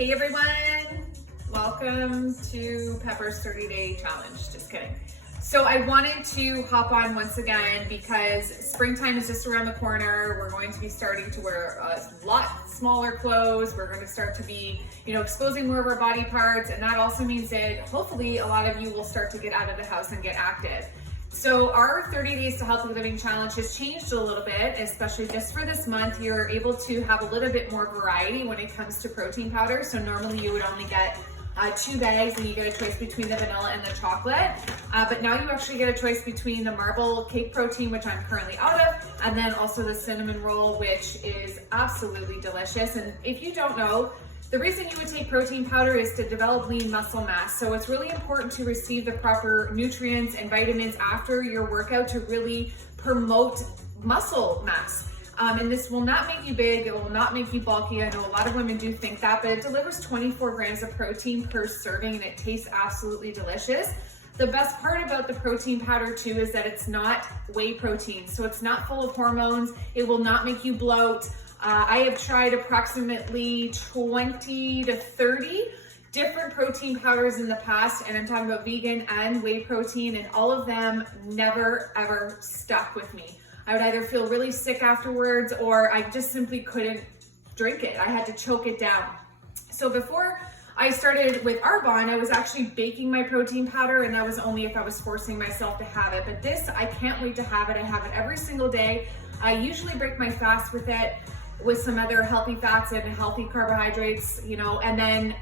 Hey everyone, welcome to Pepper's 30-day challenge. Just kidding. So I wanted to hop on once again because springtime is just around the corner. We're going to be starting to wear a lot smaller clothes. We're going to start to be, exposing more of our body parts. And that also means that hopefully a lot of you will start to get out of the house and get active. So our 30 Days to Healthy Living Challenge has changed a little bit, especially just for this month. You're able to have a little bit more variety when it comes to protein powder. So normally you would only get 2 bags and you get a choice between the vanilla and the chocolate. But now you actually get a choice between the marble cake protein, which I'm currently out of, and then also the cinnamon roll, which is absolutely delicious. And if you don't know, the reason you would take protein powder is to develop lean muscle mass. So it's really important to receive the proper nutrients and vitamins after your workout to really promote muscle mass. And this will not make you big, it will not make you bulky. I know a lot of women do think that, but it delivers 24 grams of protein per serving and it tastes absolutely delicious. The best part about the protein powder too is that it's not whey protein. So it's not full of hormones, it will not make you bloat. I have tried approximately 20 to 30 different protein powders in the past, and I'm talking about vegan and whey protein, and all of them never ever stuck with me. I would either feel really sick afterwards or I just simply couldn't drink it. I had to choke it down. So before I started with Arbonne, I was actually baking my protein powder, and that was only if I was forcing myself to have it. But this, I can't wait to have it. I have it every single day. I usually break my fast with it, with some other healthy fats and healthy carbohydrates, and then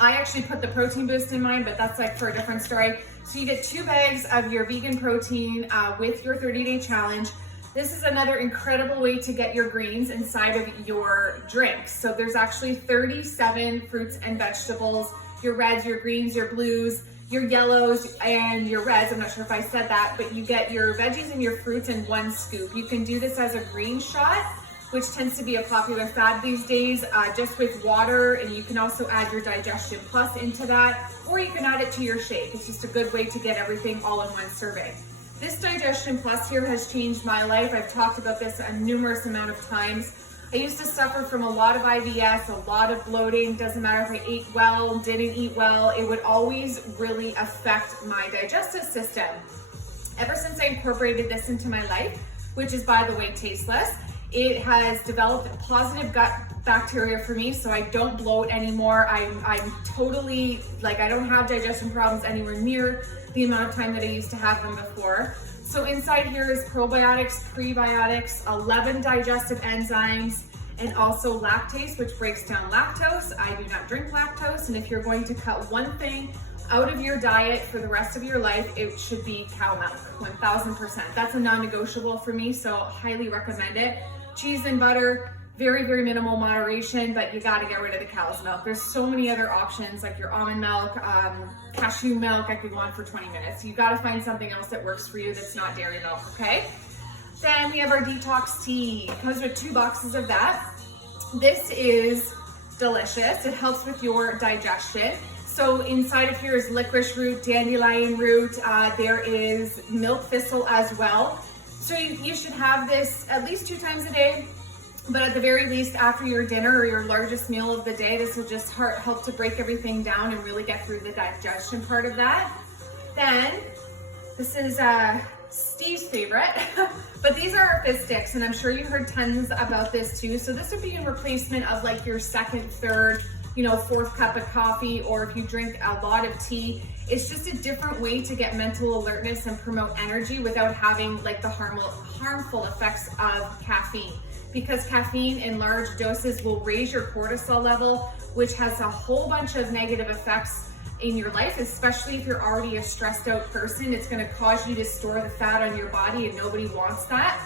I actually put the protein boost in mine, but that's like for a different story. So you get 2 bags of your vegan protein with your 30-day challenge. This is another incredible way to get your greens inside of your drinks. So there's actually 37 fruits and vegetables, your reds, your greens, your blues, your yellows, and your reds. I'm not sure if I said that, but you get your veggies and your fruits in 1 scoop. You can do this as a green shot, which tends to be a popular fad these days, just with water, and you can also add your Digestion Plus into that, or you can add it to your shake. It's just a good way to get everything all in 1 serving. This Digestion Plus here has changed my life. I've talked about this a numerous amount of times. I used to suffer from a lot of IBS, a lot of bloating. Doesn't matter if I ate well, didn't eat well, it would always really affect my digestive system. Ever since I incorporated this into my life, which is, by the way, tasteless, it has developed positive gut bacteria for me, so I don't bloat anymore. I'm totally, I don't have digestion problems anywhere near the amount of time that I used to have them before. So inside here is probiotics, prebiotics, 11 digestive enzymes, and also lactase, which breaks down lactose. I do not drink lactose, and if you're going to cut one thing out of your diet for the rest of your life, it should be cow milk, 1000%. That's a non-negotiable for me, so highly recommend it. Cheese and butter, very, very minimal moderation, but you gotta get rid of the cow's milk. There's so many other options like your almond milk, cashew milk. I could go on for 20 minutes. You gotta find something else that works for you that's not dairy milk, okay? Then we have our Detox tea. It comes with 2 boxes of that. This is delicious. It helps with your digestion. So inside of here is licorice root, dandelion root. There is milk thistle as well. So you should have this at least 2 times a day, but at the very least after your dinner or your largest meal of the day. This will just help to break everything down and really get through the digestion part of that. Then, this is Steve's favorite, but these are our fizz sticks, and I'm sure you heard tons about this too. So this would be in replacement of like your 2nd, 3rd, 4th cup of coffee, or if you drink a lot of tea. It's just a different way to get mental alertness and promote energy without having like the harmful effects of caffeine. Because caffeine in large doses will raise your cortisol level, which has a whole bunch of negative effects in your life, especially if you're already a stressed out person. It's gonna cause you to store the fat on your body, and nobody wants that.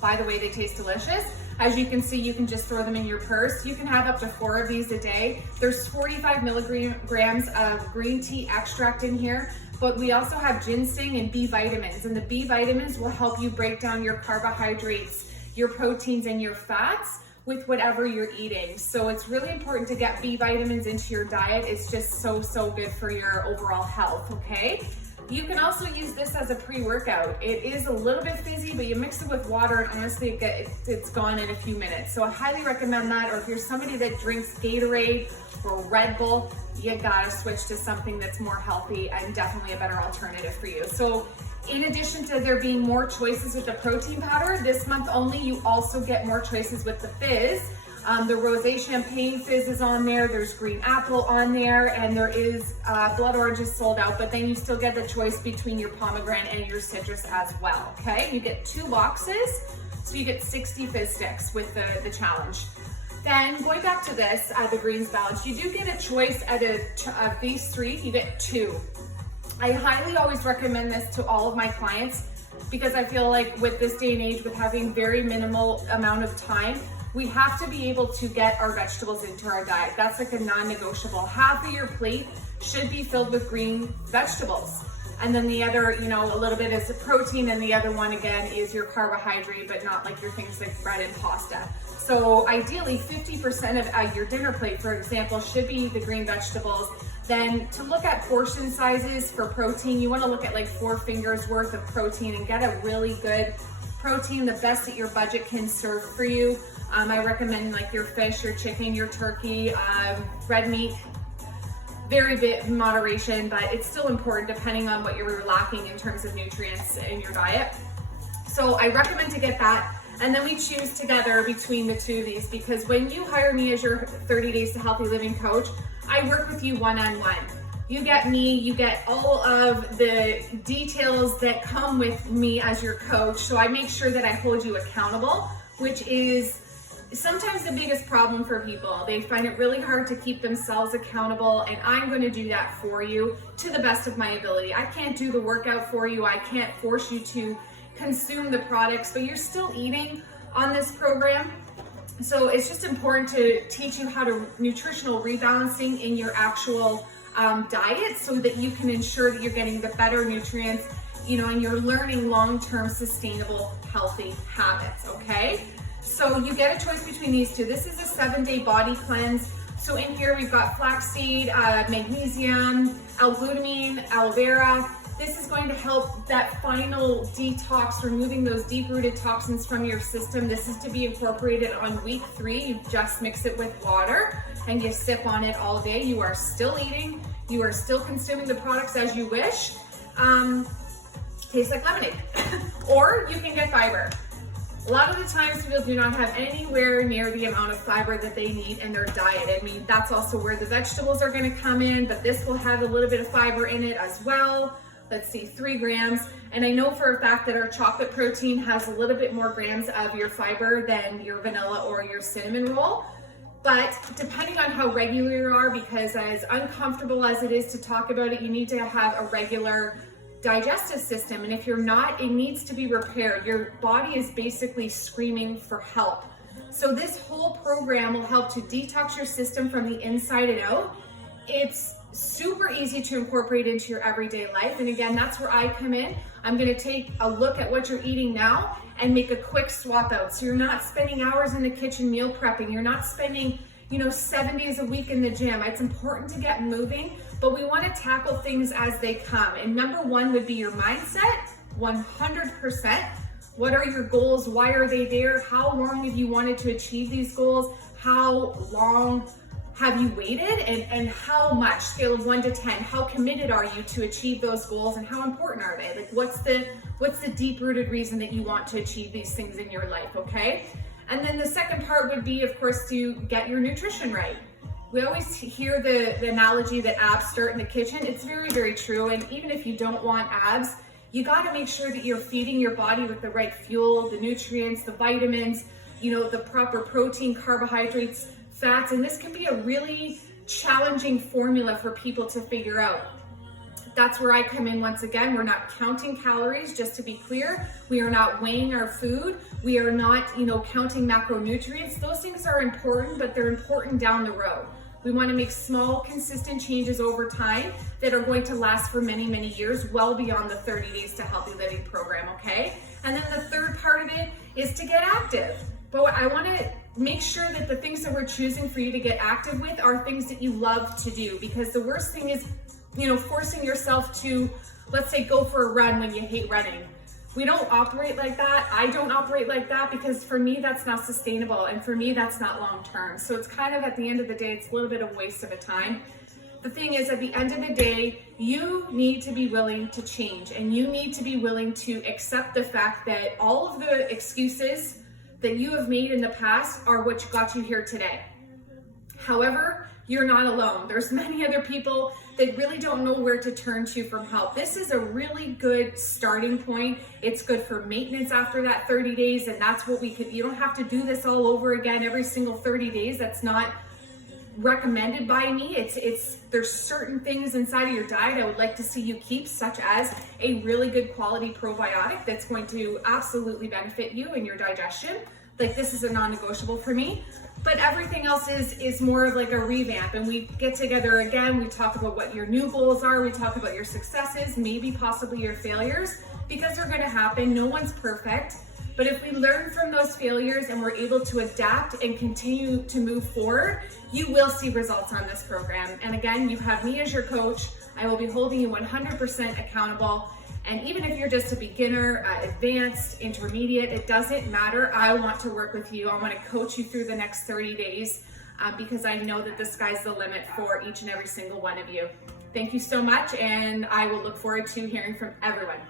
By the way, they taste delicious. As you can see, you can just throw them in your purse. You can have up to 4 of these a day. There's 45 milligrams of green tea extract in here, but we also have ginseng and B vitamins, and the B vitamins will help you break down your carbohydrates, your proteins, and your fats with whatever you're eating. So it's really important to get B vitamins into your diet. It's just so good for your overall health, okay? You can also use this as a pre-workout. It is a little bit fizzy, but you mix it with water and honestly it's gone in a few minutes. So I highly recommend that. Or if you're somebody that drinks Gatorade or Red Bull, you gotta switch to something that's more healthy and definitely a better alternative for you. So in addition to there being more choices with the protein powder, this month only, you also get more choices with the fizz. The rosé champagne fizz is on there, there's green apple on there, and there is blood orange is sold out, but then you still get the choice between your pomegranate and your citrus as well, okay? You get 2 boxes, so you get 60 fizz sticks with the challenge. Then going back to this, the greens balance, you do get a choice out of these 3, you get 2. I highly always recommend this to all of my clients because I feel like with this day and age, with having very minimal amount of time, we have to be able to get our vegetables into our diet. That's like a non-negotiable. Half of your plate should be filled with green vegetables. And then the other, a little bit is the protein, and the other one again is your carbohydrate, but not like your things like bread and pasta. So ideally 50% of your dinner plate, for example, should be the green vegetables. Then to look at portion sizes for protein, you wanna look at like 4 fingers worth of protein and get a really good protein, the best that your budget can serve for you. I recommend like your fish, your chicken, your turkey, red meat, very bit moderation, but it's still important depending on what you're lacking in terms of nutrients in your diet. So I recommend to get that. And then we choose together between the 2 of these, because when you hire me as your 30 Days to Healthy Living coach, I work with you one-on-one. You get me, you get all of the details that come with me as your coach. So I make sure that I hold you accountable, which is sometimes the biggest problem for people. They find it really hard to keep themselves accountable, and I'm going to do that for you to the best of my ability. I can't do the workout for you. I can't force you to consume the products, but you're still eating on this program. So it's just important to teach you how to nutritional rebalancing in your actual diet so that you can ensure that you're getting the better nutrients, and you're learning long-term sustainable healthy habits, okay? So you get a choice between these 2. This is a 7-day body cleanse. So in here we've got flaxseed, magnesium, L-glutamine, aloe vera. This is going to help that final detox, removing those deep-rooted toxins from your system. This is to be incorporated on week 3. You just mix it with water and you sip on it all day. You are still eating. You are still consuming the products as you wish. Tastes like lemonade. Or you can get fiber. A lot of the times people do not have anywhere near the amount of fiber that they need in their diet. I mean, that's also where the vegetables are going to come in, but this will have a little bit of fiber in it as well. Let's see, 3 grams. And I know for a fact that our chocolate protein has a little bit more grams of your fiber than your vanilla or your cinnamon roll. But depending on how regular you are, because as uncomfortable as it is to talk about it, you need to have a regular digestive system. And if you're not, it needs to be repaired. Your body is basically screaming for help. So this whole program will help to detox your system from the inside and out. It's super easy to incorporate into your everyday life. And again, that's where I come in. I'm going to take a look at what you're eating now and make a quick swap out. So you're not spending hours in the kitchen meal prepping. You're not spending 7 days a week in the gym. It's important to get moving, but we want to tackle things as they come. And number 1 would be your mindset, 100%. What are your goals? Why are they there? How long have you wanted to achieve these goals? How long have you waited? And how much, scale of 1 to 10, how committed are you to achieve those goals, and how important are they? Like what's the deep-rooted reason that you want to achieve these things in your life, okay? And then the second part would be, of course, to get your nutrition right. We always hear the analogy that abs start in the kitchen. It's very, very true. And even if you don't want abs, you got to make sure that you're feeding your body with the right fuel, the nutrients, the vitamins, the proper protein, carbohydrates, fats. And this can be a really challenging formula for people to figure out. That's where I come in once again. We're not counting calories, just to be clear. We are not weighing our food. We are not, counting macronutrients. Those things are important, but they're important down the road. We want to make small, consistent changes over time that are going to last for many, many years, well beyond the 30 Days to Healthy Living program, okay? And then the third part of it is to get active. But I want to make sure that the things that we're choosing for you to get active with are things that you love to do, because the worst thing is forcing yourself to let's say go for a run when you hate running. We don't operate like that. I don't operate like that, because for me, that's not sustainable. And for me, that's not long-term. So it's kind of, at the end of the day, it's a little bit of a waste of a time. The thing is, at the end of the day, you need to be willing to change, and you need to be willing to accept the fact that all of the excuses that you have made in the past are what got you here today. However, you're not alone. There's many other people that really don't know where to turn to for help. This is a really good starting point. It's good for maintenance after that 30 days, and that's what you don't have to do this all over again every single 30 days. That's not recommended by me. There's certain things inside of your diet I would like to see you keep, such as a really good quality probiotic that's going to absolutely benefit you in your digestion. Like, this is a non-negotiable for me. But everything else is more of like a revamp, and we get together again, we talk about what your new goals are, we talk about your successes, maybe possibly your failures, because they're gonna happen. No one's perfect. But if we learn from those failures and we're able to adapt and continue to move forward, you will see results on this program. And again, you have me as your coach. I will be holding you 100% accountable. And even if you're just a beginner, advanced, intermediate, it doesn't matter. I want to work with you. I want to coach you through the next 30 days because I know that the sky's the limit for each and every single one of you. Thank you so much, and I will look forward to hearing from everyone.